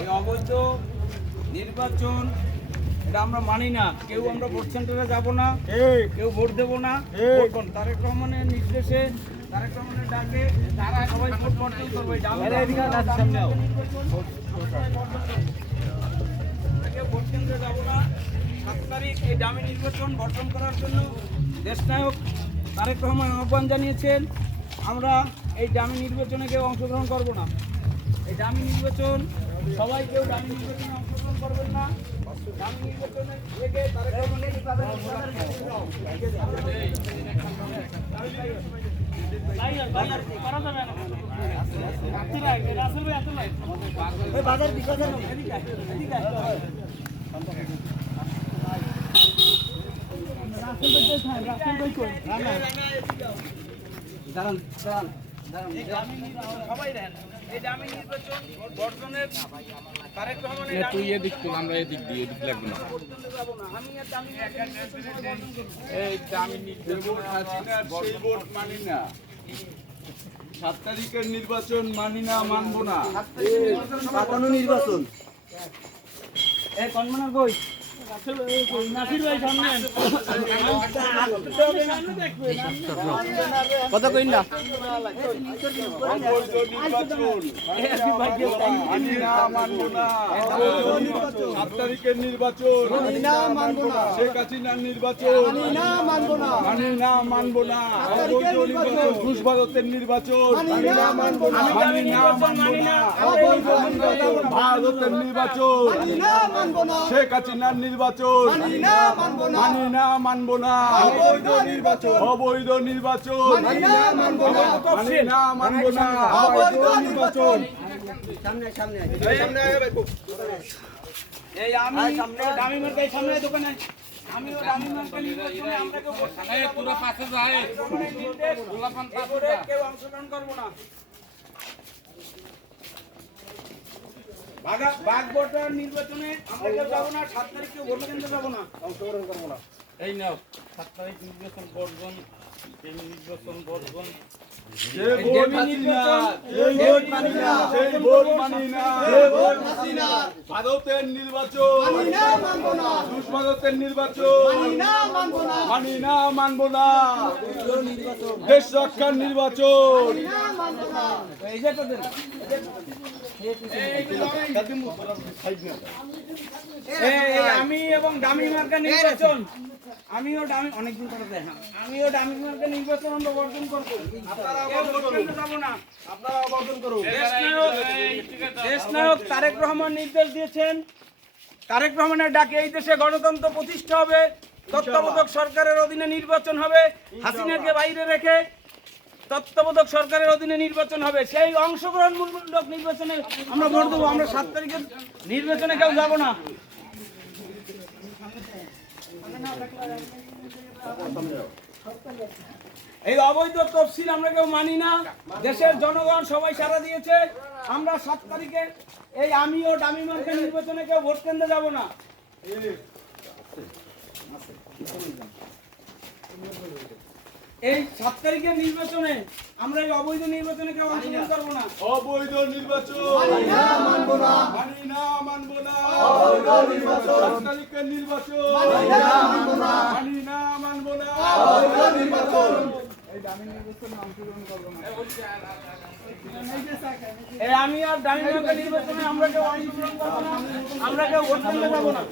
এই অবৈধ নির্বাচন এটা আমরা মানি না। কেউ আমরা ভোট সেন্টারে যাব না কেউ ভোট দেব না। তারেক রহমানের নির্দেশে তারেক রহমানের ডাকে তারা সবাই ভোট বর্জন করবে। কেউ ভোট কেন্দ্রে যাব না। সাত তারিখ এই দামি নির্বাচন বর্জন করার জন্য দেশনায়ক তারেক রহমান আহ্বান জানিয়েছেন। আমরা এই দামি নির্বাচনে কেউ অংশগ্রহণ করব না। এই দামি নির্বাচন, সবাই কেউ দামি নির্বাচনে অংশগ্রহণ করবেন না। দামি নির্বাচন সবাই দেন। এই দামি নির্বাচন বর্জনের তারেক তুই এদিক তুল আমরা এদিক দিয়ে এদিক লাগবে না। পর্যন্ত যাব না আমি আর দামি নির্বাচন বর্জন করব। এই দামি নির্বাচন সেই ভোট মানি না। সাত তারিখের নির্বাচন মানি না মানবো না। নির্বাচন। এই কনমনার কই? কত কইন না? নির্বাচন না মানবো না। সাত তারিখের নির্বাচন না মানবো না। শেখ হাসিনার নির্বাচন মানি না মানবো না না মানবো না। অবৈধ নির্বাচন ঘুষ ভারতের নির্বাচন মানি না মানবো না ভারতের নির্বাচন। শেখ হাসিনার নির্বাচন। মানি না মানবো না। মানি অবৈধ নির্বাচন। অবৈধ নির্বাচন। মানি না মানবো না। মানি না মানবো না। অবৈধ নির্বাচন। সামনে সামনে। এই আমি দামি মার্কাই সামনে দোকানে। আমিও দামি মার্কা নির্বাচনে আমরা কেউ ভোট পাশে যায়। নির্দেশ গোলাপান এই ভোটে কেউ অংশগ্রহণ করব না। বাঘা বাঘ নির্বাচনে আমরা কেউ যাব না সাত তারিখ ভোট কেন্দ্রে যাব না। অংশগ্রহণ করব না। এই নাও সাত তারিখ নির্বাচন বর্জন নির্বাচন বর্জন যে ভোট মানি না সেই ভোট মানি না সেই ভোট মানি না। সেই ভোট মানি না। ভারতের নির্বাচন। মানি না মানবো না। ভারতের নির্বাচন। মানি না মানবো না। মানি না মানবো না। দেশ রক্ষার নির্বাচন। আমি এবং দামি মার্কা নির্বাচন। আমিও দামি অনেকদিন করে দেখা। আমিও দামি মার্কা নির্বাচন আমরা বর্জন করব। দেশনায়ক তারেক রহমান নির্দেশ দিয়েছেন। তারেক রহমানের ডাকে এই দেশে গণতন্ত্র প্রতিষ্ঠা হবে। তত্ত্বাবধায়ক সরকারের অধীনে নির্বাচন হবে। হাসিনাকে বাইরে রেখে তত্ত্বাবধায়ক সরকারের অধীনে নির্বাচন হবে। সেই অংশগ্রহণমূলক নির্বাচনে আমরা ভোট দেবো। আমরা সাত তারিখের নির্বাচনে কেউ যাব না। এই অবৈধ তফসিল আমরা কেউ মানি না। দেশের জনগণ সবাই সারা দিয়েছে। আমরা সাত তারিখে এই আমিও ডামি মার্কা নির্বাচনে কেউ ভোট কেন্দ্রে যাব না। এই সাত তারিখের নির্বাচনে আমরা এই অবৈধ নির্বাচনে কেউ অংশগ্রহণ করব না। অবৈধ নির্বাচন। মানি না মানবো না। মানি না মানবো না। অবৈধ নির্বাচন। সাত তারিখের নির্বাচন। মানি না মানবো না। মানি না মানবো না। অবৈধ নির্বাচন। আমি আর ডামি মার্কা নির্বাচনে আমরা কেউ অংশগ্রহণ করব না আমরা কেউ ভোট কেন্দ্রে যাব না।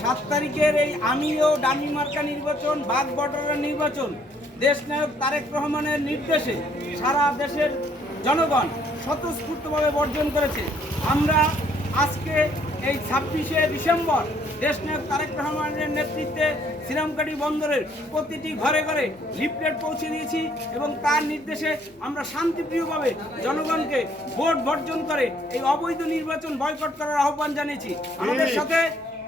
সাত তারিখের এই আমিও ডামি মার্কা নির্বাচন, বাঘ বর্ডারের নির্বাচন, দেশনায়ক তারেক রহমানের নির্দেশে সারা দেশের জনগণ স্বতঃস্ফূর্তভাবে বর্জন করেছে। আমরা আজকে এই ছাব্বিশে ডিসেম্বর দেশনায়ক তারেক রহমানের নেতৃত্বে শ্রীরামকাঠি বন্দরের প্রতিটি ঘরে ঘরে লিফলেট পৌঁছে দিয়েছি এবং তার নির্দেশে আমরা শান্তিপ্রিয়ভাবে জনগণকে ভোট বর্জন করে এই অবৈধ নির্বাচন বয়কট করার আহ্বান জানিয়েছি। আমাদের সাথে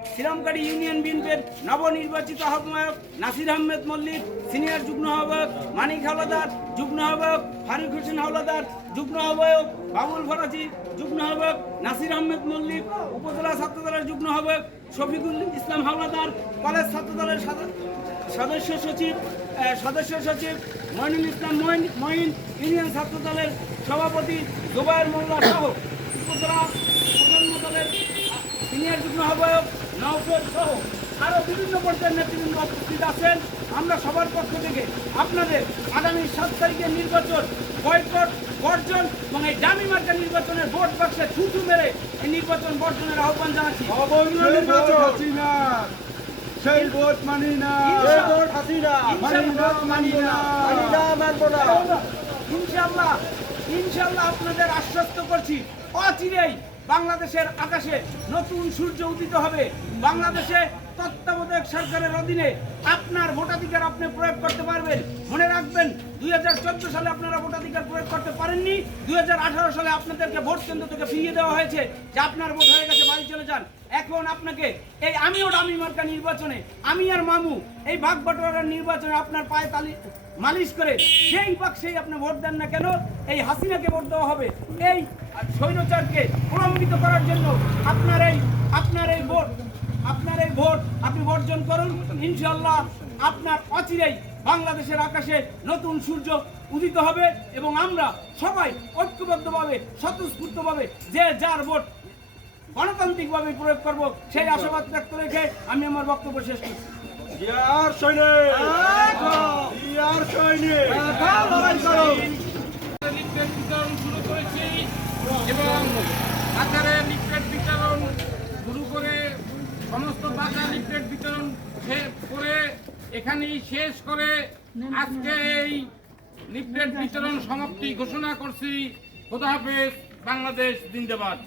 শ্রীরামকারী ইউনিয়ন বিএনপির নবনির্বাচিত আহ্বায়ক নাসির আহমেদ মল্লিক, সিনিয়র যুগ্ম আহ্বায়ক মানিক হাওলাদার, যুগ্ম আহ্বায়ক ফারুক হোসেন হাওলাদার, যুগ্ম আহ্বায়ক বাবুল ফরাজি যুগ্ম আহ্বায়ক নাসির আহমেদ মল্লিক, উপজেলা ছাত্রদলের যুগ্ম আহ্বায়ক শফিকুল ইসলাম হাওলাদার, কলেজ ছাত্রদলের সাদ- সদস্য সচিব সদস্য সচিব মইনুল ইসলাম মইন মঈন ইউনিয়ন ছাত্র দলের সভাপতি জুবায়ের মোল্লা সহ উপজেলা সিনিয়র যুগ্ম আহ্বায়ক নওফের সহ আরও বিভিন্ন পর্যায়ের নেতৃবৃন্দ উপস্থিত আছেন। আমরা সবার পক্ষ থেকে আপনাদের আগামী সাত তারিখের নির্বাচন বয়কট বর্জন এবং এই দামি মার্কা নির্বাচনের ভোট বাক্সে ছুটু মেরে এই নির্বাচন বর্জনের আহ্বান জানাচ্ছি। অবশ্যই ভোট হাসিনা। সেই ভোট মানি না। সেই ভোট হাসিনা। মানি না মানি না। মানি না মানবো না। ইনশাল্লাহ ইনশাল্লাহ আপনাদের আশ্বস্ত করছি। অচিরেই বাংলাদেশের আকাশে নতুন সূর্য উদিত হবে। বাংলাদেশে তত্ত্বাবধায়ক সরকারের অধীনে আপনার ভোটাধিকার আপনি প্রয়োগ করতে পারবেন। মনে রাখবেন, দুই হাজার চোদ্দ সালে আপনারা ভোটাধিকার প্রয়োগ করতে পারেননি, দুই সালে আপনাদেরকে ভোট কেন্দ্র থেকে ফিরিয়ে দেওয়া হয়েছে যে আপনার ভোট হয়ে গেছে, বাড়ি চলে যান। এখন আপনাকে এই আমিও ডামি মার্কা নির্বাচনে, আমি আর মামু এই ভাগ বটোয়ারার নির্বাচনে আপনার পায়ে তালি মালিশ করে সেই বাক্সেই আপনি ভোট দেন না কেন? এই হাসিনাকে ভোট দেওয়া হবে। এই স্বৈরচারকে প্রলম্বিত করার জন্য আপনার এই আপনার এই ভোট আপনার এই ভোট আপনি বর্জন করুন। ইনশাল্লাহ আপনার অচিরেই বাংলাদেশের আকাশে নতুন সূর্য উদিত হবে এবং আমরা সবাই ঐক্যবদ্ধভাবে স্বতঃস্ফূর্তভাবে যে যার ভোট গণতান্ত্রিকভাবে প্রয়োগ করব সেই আশাবাদ ব্যক্ত রেখে আমি আমার বক্তব্য শেষ করছি। শুরু করেছি এবং বাজারে লিফলেট বিতরণ শুরু করে সমস্ত বাজার লিফলেট বিতরণ করে এখানেই শেষ করে আজকে এই লিফলেট বিতরণ সমাপ্তি ঘোষণা করছি। খোদা হাফেজ। বাংলাদেশ জিন্দাবাদ।